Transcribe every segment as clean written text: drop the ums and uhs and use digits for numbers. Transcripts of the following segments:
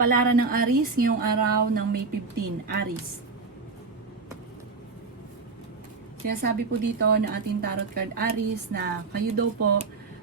Kapalaran ng Aries ngayong araw ng May 15, Aries. Sinasabi po dito na ating tarot card Aries na kayo daw po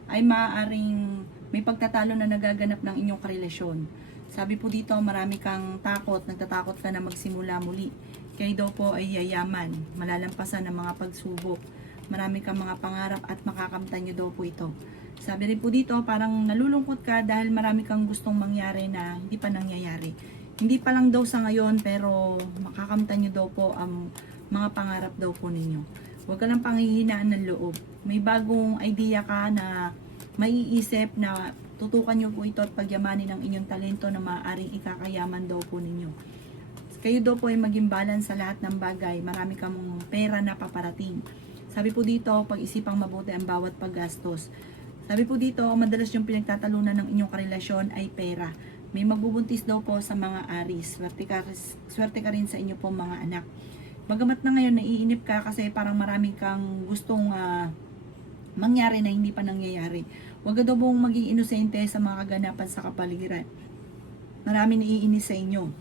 ay maaaring may pagtatalo na nagaganap ng inyong karelasyon. Sabi po dito marami kang takot, nagtatakot ka na magsimula muli. Kayo daw po ay yayaman, malalampasan ng mga pagsubok. Marami kang mga pangarap at makakamtan nyo daw po ito. Sabi rin po dito, parang nalulungkot ka dahil marami kang gustong mangyari na hindi pa nangyayari. Hindi pa lang daw sa ngayon, pero makakamtan nyo daw po ang mga pangarap daw po ninyo. Huwag ka lang panghihinaan ng loob. May bagong idea ka na maiisip na tutukan nyo po ito at pagyamanin ang inyong talento na maaaring ikakayaman daw po ninyo. Kayo daw po ay maging balance sa lahat ng bagay. Marami kang pera na paparating. Sabi po dito, pag-isipang mabuti ang bawat paggastos. Sabi po dito, madalas yung pinagtatalunan ng inyong karelasyon ay pera. May magbubuntis daw po sa mga Aries. Swerte ka rin sa inyo po mga anak. Bagamat na ngayon naiinip ka kasi parang marami kang gustong mangyari na hindi pa nangyayari. Huwag ka daw pong maging inosente sa mga kaganapan sa kapaligiran. Marami naiinis sa inyo.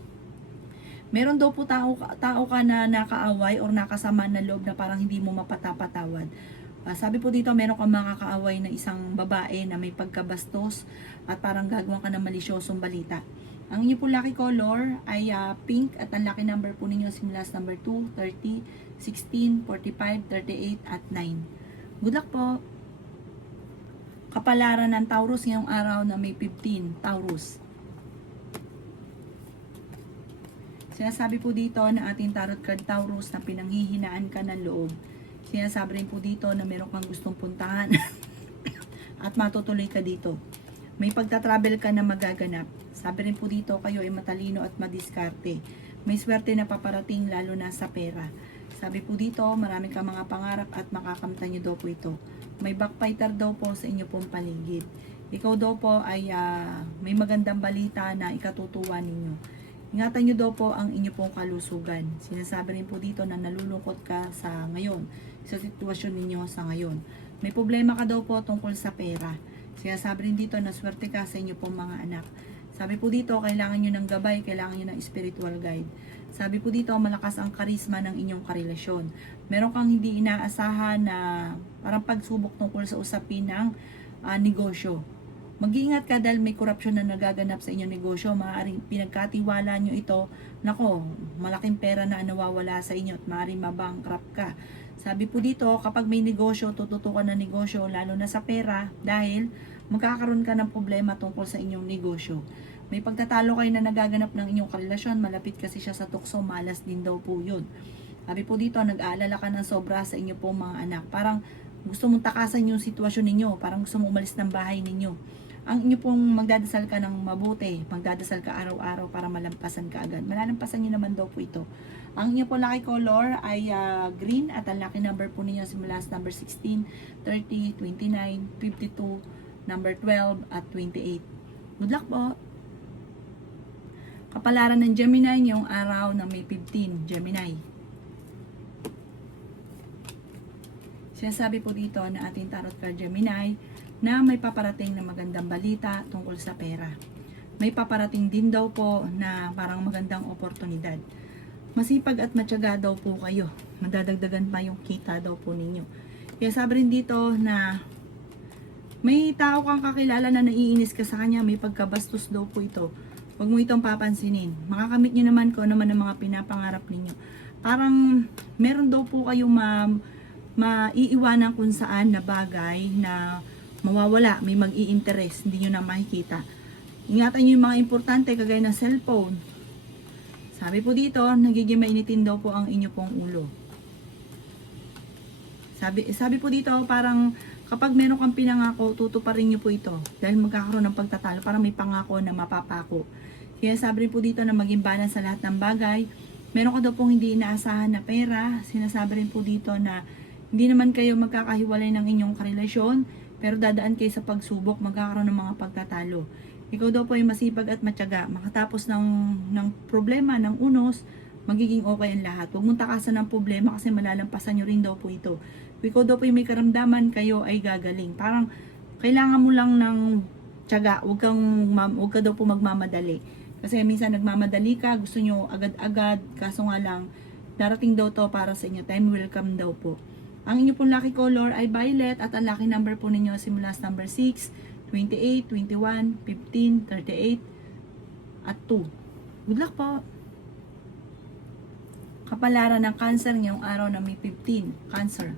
Meron daw po tao ka na nakaaway or nakasama na loob na parang hindi mo mapatapatawad. Sabi po dito, meron kang makakaaway na isang babae na may pagkabastos at parang gagawa ka ng malisyosong balita. Ang inyo po lucky color ay pink at ang lucky number po ninyo simula sa number 2, 30, 16, 45, 38 at 9. Good luck po! Kapalaran ng Taurus ngayong araw na May 15, Taurus. Sinasabi po dito na ating tarot card Taurus na pinanghihinaan ka ng loob. Sinasabi rin po dito na meron kang gustong puntahan at matutuloy ka dito. May pagta-travel ka na magaganap. Sabi rin po dito kayo ay matalino at madiskarte. May swerte na paparating lalo na sa pera. Sabi po dito marami kang mga pangarap at makakamtan nyo daw po ito. May backfighter daw po sa inyo pong paligid. Ikaw daw po ay may magandang balita na ikatutuwa ninyo. Ingatan nyo daw po ang inyo pong kalusugan. Sinasabi rin po dito na nalulungkot ka sa ngayon, sa sitwasyon ninyo sa ngayon. May problema ka daw po tungkol sa pera. Sinasabi rin dito na swerte ka sa inyo pong mga anak. Sabi po dito, kailangan nyo ng gabay, kailangan nyo ng spiritual guide. Sabi po dito, malakas ang karisma ng inyong karelasyon. Meron kang hindi inaasahan na parang pagsubok tungkol sa usapin ng negosyo. Mag-iingat ka dahil may korupsyon na nagaganap sa inyong negosyo. Maaaring pinagkatiwala nyo ito. Nako, malaking pera na nawawala sa inyo at maaaring mabankrupt ka. Sabi po dito, kapag may negosyo, tututukan na negosyo, lalo na sa pera, dahil magkakaroon ka ng problema tungkol sa inyong negosyo. May pagtatalo kayo na nagaganap ng inyong karelasyon, malapit kasi siya sa tukso, malas din daw po yun. Sabi po dito, nag-aalala ka ng sobra sa inyo po mga anak. Parang gusto mong takasan yung sitwasyon ninyo, parang gusto mong umalis ng bahay ninyo. Ang inyo pong magdadasal ka ng mabuti, magdadasal ka araw-araw para malampasan ka agad. Malalampasan nyo naman daw po ito. Ang inyo po lucky color ay green at ang lucky number po ninyo simula sa number 16, 30, 29, 52, number 12 at 28. Good luck po! Kapalaran ng Gemini ngayong araw na May 15, Gemini. Sinasabi po dito na ating tarot card Gemini na may paparating na magandang balita tungkol sa pera. May paparating din daw po na parang magandang oportunidad. Masipag at matyaga daw po kayo. Madadagdagan pa yung kita daw po ninyo. Kaya sabi rin dito na may tao kang kakilala na naiinis ka sa kanya, may pagkabastos daw po ito. Huwag mo itong papansinin. Makakamit nyo naman ko naman ang mga pinapangarap ninyo. Parang meron daw po kayong maiiwanan kung saan na bagay na mawawala, may mag-i-interest, hindi nyo na makikita. Ingatan nyo yung mga importante kagaya ng cellphone. Sabi po dito, nagiging mainitin daw po ang inyo pong ulo. Sabi po dito, parang kapag meron kang pinangako, tutuparin nyo po ito. Dahil magkakaroon ng pagtatalo, parang may pangako na mapapako. Kaya sabi po dito na maging balance sa lahat ng bagay. Meron ka daw pong hindi inaasahan na pera. Sinasabi rin po dito na hindi naman kayo magkakahiwalay ng inyong karelasyon, pero dadaan kayo sa pagsubok, magkakaroon ng mga pagtatalo. Ikaw daw po ay masipag at matyaga. Makatapos ng problema, ng unos, magiging okay ang lahat. Huwag mong takasan ng problema kasi malalampasan nyo rin daw po ito. Ikaw daw po ay may karamdaman, kayo ay gagaling. Parang kailangan mo lang ng tiyaga, huwag ka daw po magmamadali. Kasi minsan nagmamadali ka, gusto nyo agad-agad, kaso nga lang, darating daw to para sa inyo. Time will come daw po. Ang inyo pong lucky color ay violet at ang lucky number po ninyo simula sa number 6, 28, 21, 15, 38, at 2. Good luck po! Kapalaran ng Cancer ngayong araw na may 15. Cancer.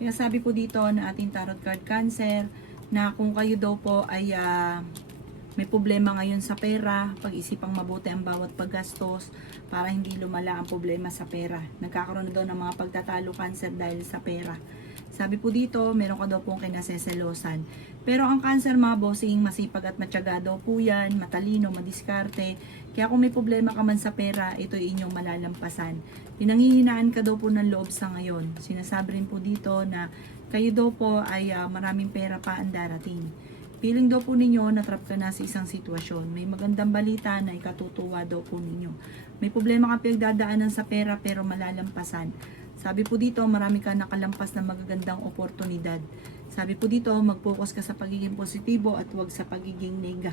Kaya sabi po dito na ating tarot card Cancer na kung kayo daw po ay may problema ngayon sa pera, pag-isipang mabuti ang bawat paggastos para hindi lumala ang problema sa pera. Nagkakaroon na daw ng mga pagtatalo Cancer dahil sa pera. Sabi po dito, meron ka daw pong kinaseselosan. Pero ang Cancer mga bossing, masipag at matyaga daw po yan, matalino, madiskarte. Kaya kung may problema ka man sa pera, ito ay inyong malalampasan. Pinanghihinaan ka daw po ng loob sa ngayon. Sinasabi rin po dito na kayo daw po ay maraming pera pa ang darating. Feeling daw po ninyo na trap ka na sa isang sitwasyon. May magandang balita na ikatutuwa daw po ninyo. May problema ka pinagdadaanan sa pera pero malalampasan. Sabi po dito, marami ka nakalampas na magagandang oportunidad. Sabi po dito, mag-focus ka sa pagiging positibo at huwag sa pagiging nega.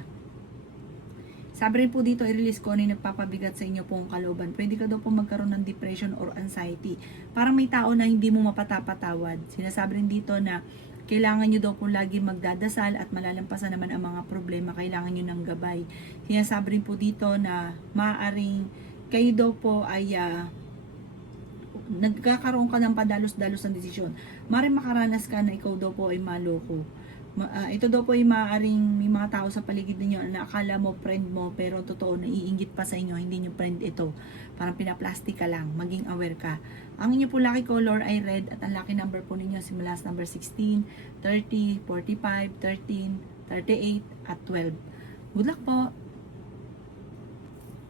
Sabi rin po dito, i-release ko ano yung nagpapabigat sa inyo pong kalooban. Pwede ka daw po magkaroon ng depression or anxiety. Parang may tao na hindi mo mapatapatawad. Sinasabi rin dito na kailangan nyo daw po lagi magdadasal at malalampasan naman ang mga problema. Kailangan nyo ng gabay. Sinasabi rin po dito na maaaring kayo daw po ay nagkakaroon ka ng padalos-dalos ng desisyon. Maaaring makaranas ka na ikaw daw po ay maloko. Ito daw po ay maaaring may mga tao sa paligid ninyo na akala mo friend mo pero totoo naiinggit pa sa inyo, hindi nyo friend ito. Parang pinaplastic ka lang, maging aware ka. Ang inyo po lucky color ay red at ang lucky number po ninyo simula sa number 16, 30, 45, 13, 38 at 12. Good luck po!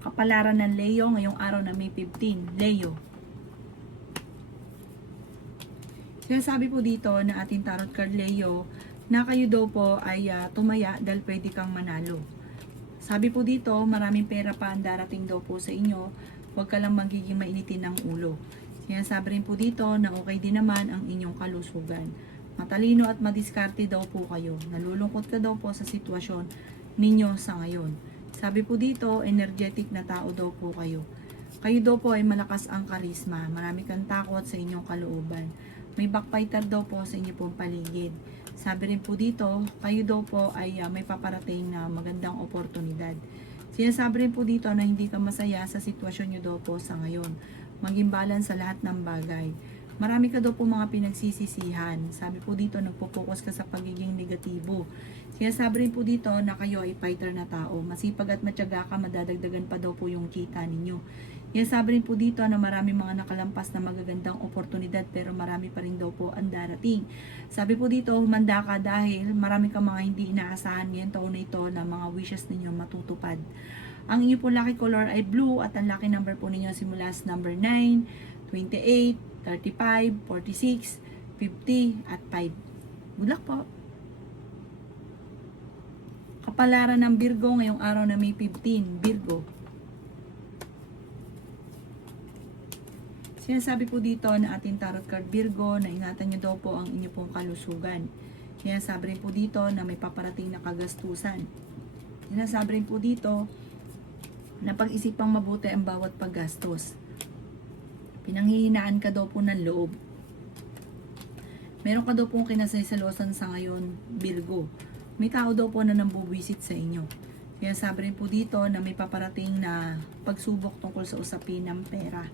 Kapalaran ng Leo ngayong araw na May 15. Leo. Sinasabi po dito na ating tarot card Leo na kayo daw po ay tumaya dahil pwede kang manalo. Sabi po dito, maraming pera pa ang darating daw po sa inyo, huwag ka lang magiging mainitin ng ulo. Sinasabi rin po dito na okay din naman ang inyong kalusugan. Matalino at madiskarte daw po kayo. Nalulungkot ka daw po sa sitwasyon ninyo sa ngayon. Sabi po dito, energetic na tao daw po kayo. Kayo daw po ay malakas ang karisma. Marami kang takot sa inyong kalooban. May backfighter daw po sa inyo pong paligid. Sabi rin po dito, kayo daw po ay may paparating na magandang oportunidad. Sinasabi rin po dito na hindi ka masaya sa sitwasyon nyo daw po sa ngayon. Maging balance sa lahat ng bagay. Marami ka daw po mga pinagsisisihan. Sabi po dito, nagpo-focus ka sa pagiging negatibo. Sinasabi rin po dito na kayo ay fighter na tao. Masipag at matyaga ka, madadagdagan pa daw po yung kita ninyo. Sinasabi rin po dito na marami mga nakalampas na magagandang oportunidad pero marami pa rin daw po ang darating. Sabi po dito, humanda ka dahil marami ka mga hindi inaasahan ngayon taon na ito na mga wishes ninyo matutupad. Ang inyo po lucky color ay blue at ang lucky number po ninyo simula sa number 9, 28, 35, 46, 50, at 5. Good luck po! Kapalaran ng Virgo ngayong araw na May 15. Virgo. Sinasabi po dito na ating tarot card Virgo na ingatan nyo daw po ang inyo pong kalusugan. Sinasabi rin po dito na may paparating na kagastusan. Sinasabi rin po dito na pag-isipang mabuti ang bawat paggastos. Pinanghihinaan ka daw po ng loob. Meron ka daw pong kinasaysalusan sa ngayon, Virgo. May tao daw po na nambuwisit sa inyo. Sinasabi rin po dito na may paparating na pagsubok tungkol sa usapin ng pera.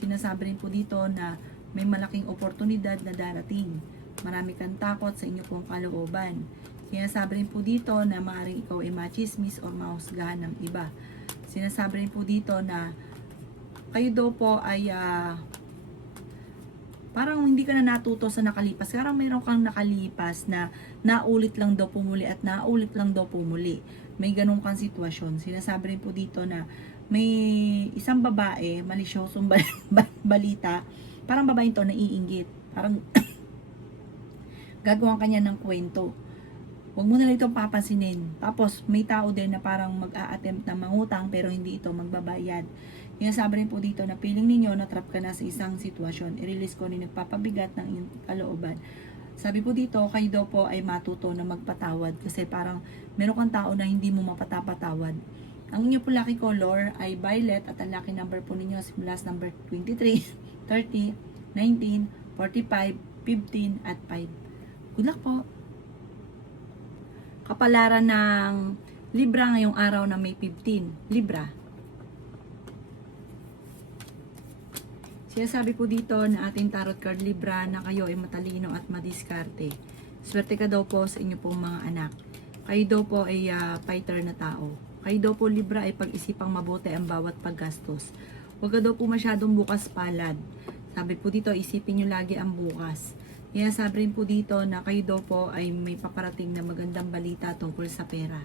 Sinasabi rin po dito na may malaking oportunidad na darating. Marami kang takot sa inyo pong kalooban. Sinasabi rin po dito na maaaring ikaw ay machismis o mahusgahan ng iba. Sinasabi rin po dito na kayo daw po ay parang hindi ka na natuto sa nakalipas. Parang mayroon kang nakalipas na naulit lang daw pumuli at naulit lang daw pumuli. May ganun kang sitwasyon. Sinasabi rin po dito na may isang babae, malisyosong balita, parang babae to naiinggit. Parang gagawa kanya ng kwento. Huwag mo na lang itong papansinin. Tapos may tao din na parang mag-a-attempt na mangutang pero hindi ito magbabayad. Sinasabi rin po dito na feeling ninyo na trap ka na sa isang sitwasyon. I-release ko ni nagpapabigat ng iyong kalooban. Sabi po dito, kayo daw po ay matuto na magpatawad kasi parang meron kang tao na hindi mo mapatapatawad. Ang inyo po lucky color ay violet at ang lucky number po ninyo simula sa number 23, 30, 19, 45, 15 at 5. Good luck po! Kapalaran ng Libra ngayong araw na May 15. Libra. Sinasabi po dito na ating tarot card Libra na kayo ay matalino at madiskarte. Swerte ka daw po sa inyo pong mga anak. Kayo daw po ay fighter na tao. Kayo daw po Libra ay pag-isipang mabuti ang bawat paggastos. Huwag ka daw po masyadong bukas palad. Sabi po dito, isipin nyo lagi ang bukas. Kaya sabi rin po dito na kayo daw po ay may paparating na magandang balita tungkol sa pera.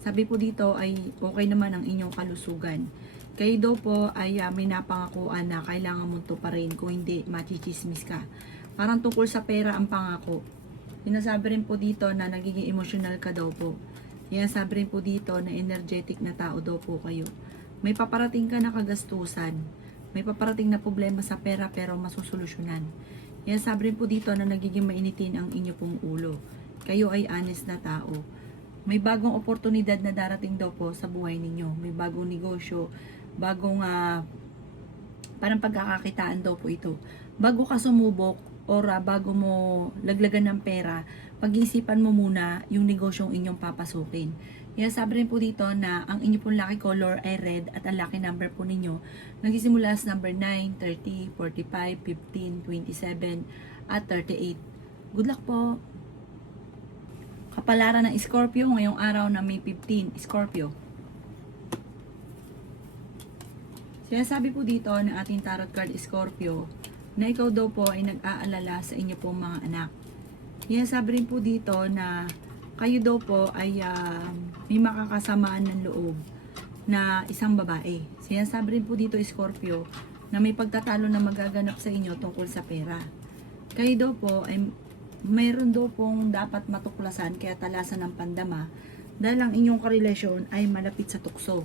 Sabi po dito ay okay naman ang inyong kalusugan. Kayo daw po ay may napangakuan na kailangan mong tuparin, kung hindi machichismis ka. Parang tungkol sa pera ang pangako. Sinasabi rin po dito na nagiging emotional ka daw po. Kaya sabi rin po dito na energetic na tao daw po kayo. May paparating ka na kagastusan. May paparating na problema sa pera pero masusolusyonan. Kaya sabi rin po dito na nagiging mainitin ang inyo pong ulo. Kayo ay honest na tao. May bagong oportunidad na darating daw po sa buhay ninyo. May bagong negosyo, bagong parang pagkakakitaan daw po ito. Bago ka sumubok or bago mo laglagan ng pera, pag-iisipan mo muna yung negosyong inyong papasukin. Kaya sabi rin po dito na ang inyo pong lucky color ay red at ang lucky number po ninyo nagsisimula sa number 9, 30, 45, 15, 27 at 38. Good luck po! Kapalaran ng Scorpio ngayong araw na May 15, Scorpio. Sinasabi po dito ng ating tarot card Scorpio na ikaw daw po ay nag-aalala sa inyo pong mga anak. Sinasabi rin po dito na kayo daw po ay may makakasamaan ng loob na isang babae. Sinasabi rin po dito Scorpio na may pagtatalo na magaganap sa inyo tungkol sa pera. Kayo daw po ay mayroon daw pong dapat matuklasan kaya talasan ng pandama dahil ang inyong karelasyon ay malapit sa tukso.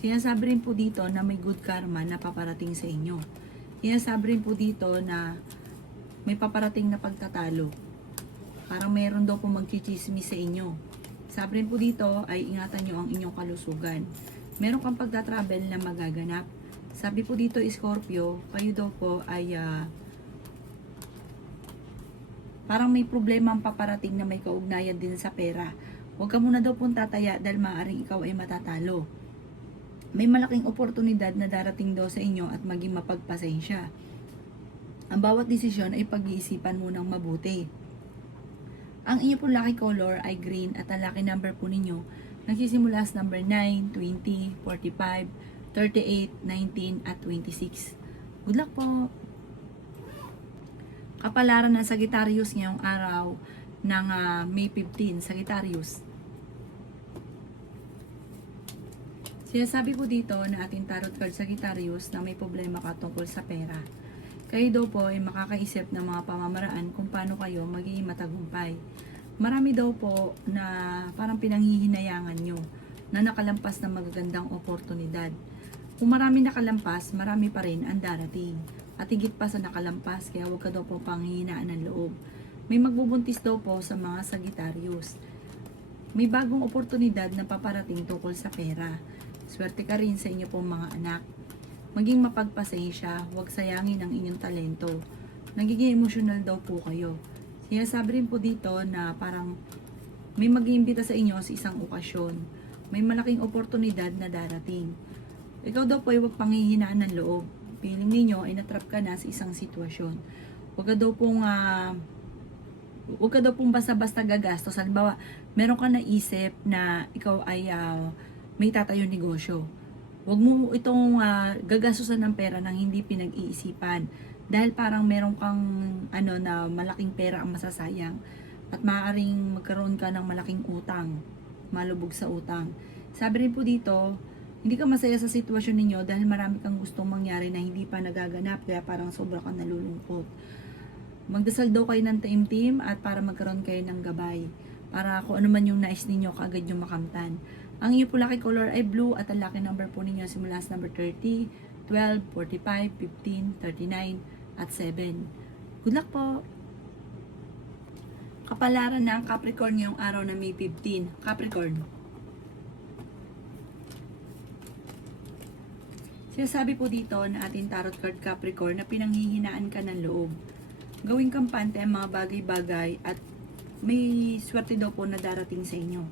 Sinasabi rin po dito na may good karma na paparating sa inyo. Sinasabi rin po dito na may paparating na pagtatalo. Parang mayroon daw pong magchichismis sa inyo. Sabi rin po dito ay ingatan nyo ang inyong kalusugan. Meron kang pagtatravel na magaganap. Sabi po dito Scorpio, kayo daw po ay parang may problema ang paparating na may kaugnayan din sa pera. Huwag ka muna daw pong tataya dahil maaaring ikaw ay matatalo. May malaking oportunidad na darating daw sa inyo at maging mapagpasensya. Ang bawat desisyon ay pag-iisipan mo ng mabuti. Ang inyo pong lucky color ay green at ang lucky number po ninyo nagsisimula sa number 9, 20, 45, 38, 19 at 26. Good luck po! Kapalaran ng Sagittarius ngayong araw ng May 15, Sagittarius. Sinasabi po dito na ating tarot card Sagittarius na may problema ka tungkol sa pera. Kayo daw po ay makakaisip ng mga pamamaraan kung paano kayo magiging matagumpay. Marami daw po na parang pinanghihinayangan nyo na nakalampas ng magagandang oportunidad. Kung marami nakalampas, marami pa rin ang darating. At higit pa sa nakalampas, kaya huwag ka daw po panghihinaan ng loob. May magbubuntis daw po sa mga Sagittarius. May bagong oportunidad na paparating tungkol sa pera. Swerte ka rin sa inyo pong mga anak. Maging mapagpasensya, huwag sayangin ang inyong talento. Nagiging emotional daw po kayo. Sinasabi rin po dito na parang may mag-iimbita sa inyo sa isang okasyon. May malaking oportunidad na darating. Ikaw daw po ay huwag panghihinaan ng loob. Feeling ninyo ay natrap ka na sa isang sitwasyon. Huwag ka daw pong basta-basta gagastos. Halimbawa, meron ka naisip na ikaw ay may tatayo negosyo. Huwag mo itong gagastusan ng pera nang hindi pinag-iisipan. Dahil parang meron kang na malaking pera ang masasayang. At maaaring magkaroon ka ng malaking utang. Malubog sa utang. Sabi rin po dito, hindi ka masaya sa sitwasyon ninyo dahil marami kang gustong mangyari na hindi pa nagaganap kaya parang sobra kang nalulungkot. Magdasal daw kayo ng taimtim at para magkaroon kayo ng gabay. Para kung ano man yung nais ninyo, kaagad yung makamtan. Ang iyo po lucky color ay blue at ang lucky number po ninyo simula sa number 30, 12, 45, 15, 39 at 7. Good luck po! Kapalaran ng Capricorn ngayong araw na May 15. Capricorn. Sinasabi po dito na ating tarot card Capricorn na pinanghihinaan ka ng loob. Gawing kampante ang mga bagay-bagay at may swerte daw po na darating sa inyo.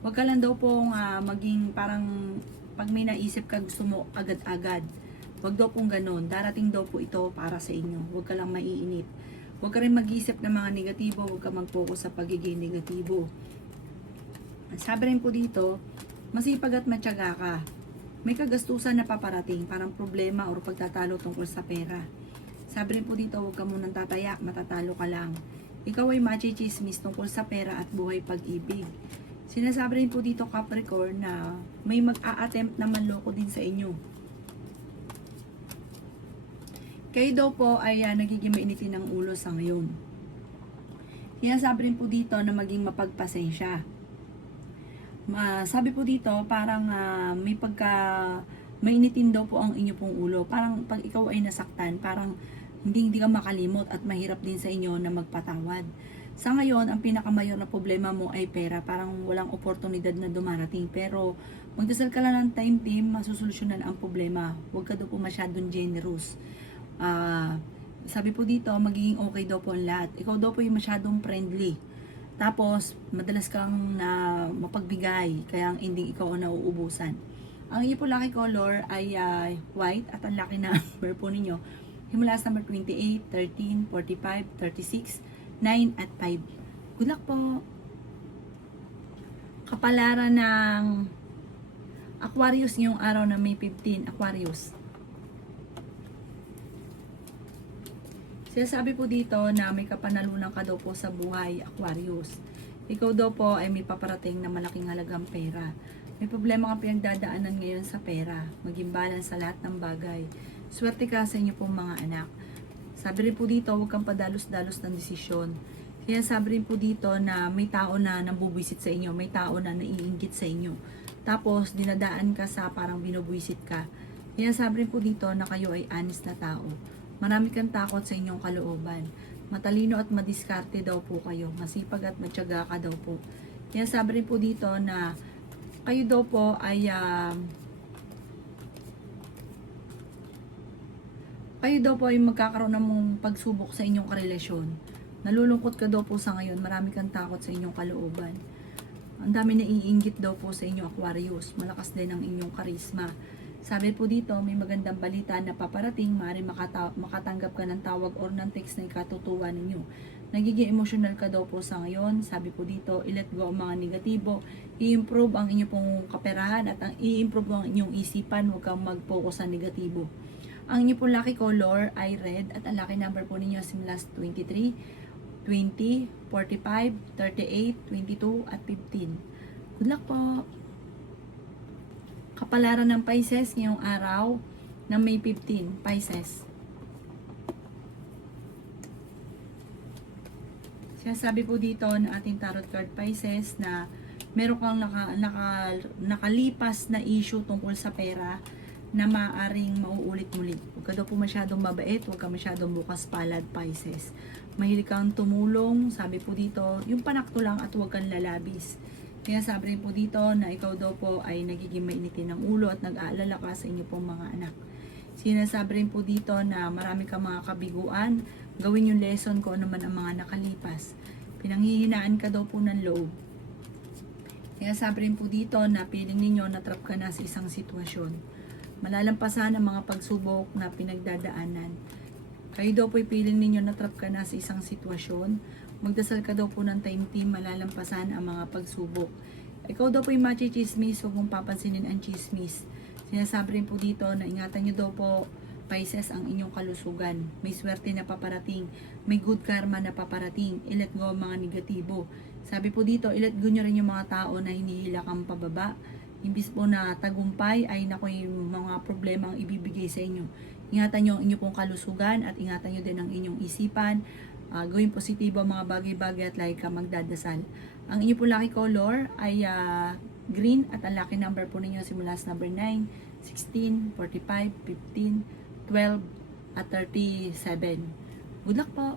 Huwag ka lang daw pong maging parang pag may naisip ka gusto mo agad-agad. Huwag daw pong ganun. Darating daw po ito para sa inyo. Huwag ka lang maiinit. Huwag ka rin mag-isip ng mga negatibo. Huwag ka mag-focus sa pagiging negatibo. Sabi rin po dito, masipag at matyaga ka. May kagastusan na paparating, parang problema o pagtatalo tungkol sa pera. Sabi rin po dito, huwag ka munang tatayak, matatalo ka lang. Ikaw ay machichismis tungkol sa pera at buhay pag-ibig. Sinasabi rin po dito Capricorn na may mag-a-attempt na manloko din sa inyo. Kayo daw po ay nagiging mainitin ng ulo sa ngayon. Sinasabi rin po dito na maging mapagpasensya. Sabi po dito, parang mainitin daw po ang inyo pong ulo. Parang pag ikaw ay nasaktan, parang hindi ka makalimot at mahirap din sa inyo na magpatawad. Sa ngayon, ang pinakamayor na problema mo ay pera. Parang walang oportunidad na dumarating. Pero magdasal ka lang ng time team, masusolusyonan ang problema. Huwag ka daw po masyadong generous. Sabi po dito, magiging okay daw po ang lahat. Ikaw daw po yung masyadong friendly. Tapos, madalas kang na mapagbigay, kaya ang ending ikaw ang nauubusan. Ang iyo po lucky color ay white at ang lucky number po ninyo, himula sa number 28, 13, 45, 36, 9 at 5. Good luck po! Kapalaran ng Aquarius ngayong araw na May 15, Aquarius. Sinasabi po dito na may kapanalunan ka daw po sa buhay, Aquarius. Ikaw daw po ay may paparating na malaking halagang pera. May problema kang pinagdadaanan ngayon sa pera. Maging balance sa lahat ng bagay. Swerte ka sa inyo pong mga anak. Sabi rin po dito, huwag kang padalos-dalos ng desisyon. Kaya sabi rin po dito na may tao na nabubwisit sa inyo. May tao na naiinggit sa inyo. Tapos, dinadaan ka sa parang binubwisit ka. Kaya sabi rin po dito na kayo ay honest na tao. Marami kang takot sa inyong kalooban. Matalino at madiskarte daw po kayo. Masipag at matyaga ka daw po. Kaya sabi rin po dito na kayo daw po ay magkakaroon ng pagsubok sa inyong karelasyon. Nalulungkot ka daw po sa ngayon. Marami kang takot sa inyong kalooban. Ang dami na iinggit daw po sa inyo, Aquarius. Malakas din ang inyong karisma. Sabi po dito, may magandang balita na paparating, maaaring makatanggap ka ng tawag or ng text na ikatutuwa ninyo. Nagiging emotional ka daw po sa ngayon. Sabi po dito, i-let go ang mga negatibo, i-improve ang inyong pong kaperahan at i-improve ang inyong isipan, huwag kang mag-focus sa negatibo. Ang inyong pong lucky color ay red at ang lucky number po ninyo simulas 23, 20, 45, 38, 22 at 15. Good luck po! Kapalaran ng Pisces ngayong araw ng May 15, Pisces. Sinasabi po dito ng ating tarot card Pisces na meron kang nakalipas na issue tungkol sa pera na maaaring mauulit muli. Huwag ka daw po masyadong mabait, huwag ka masyadong bukas palad Pisces. Mahilig kang tumulong, sabi po dito, yung panakto lang at huwag kang lalabis. Kaya sabi rin po dito na ikaw daw po ay nagiging mainitin ng ulo at nag-aalala ka sa inyo pong mga anak. Sinasabi rin po dito na marami kang mga kabiguan, gawin yung lesson ko naman ang mga nakalipas. Pinanghihinaan ka daw po ng loob. Kaya sabi rin po dito na feeling ninyo natrap ka na sa isang sitwasyon. Malalampasan ang mga pagsubok na pinagdadaanan. Kayo daw po feeling ninyo natrap ka na sa isang sitwasyon. Magdasal ka daw po ng time team, malalampasan ang mga pagsubok. Ikaw daw po yung machichismis, huwag mong papansinin ang chismis. Sinasabi rin po dito na ingatan nyo daw po, Pisces, ang inyong kalusugan. May swerte na paparating, may good karma na paparating, i-let go ang mga negatibo. Sabi po dito, i-let go nyo rin yung mga tao na hinihila kang pababa. Imbis po na tagumpay ay naku yung mga problema ang ibibigay sa inyo. Ingatan nyo ang inyong pong kalusugan at ingatan nyo din ang inyong isipan. Gawin positibo ang mga bagay-bagay at lagi ka magdadasal. Ang inyo po lucky color ay green at ang lucky number po ninyo simula sa number 9, 16, 45, 15, 12 at 37. Good luck po!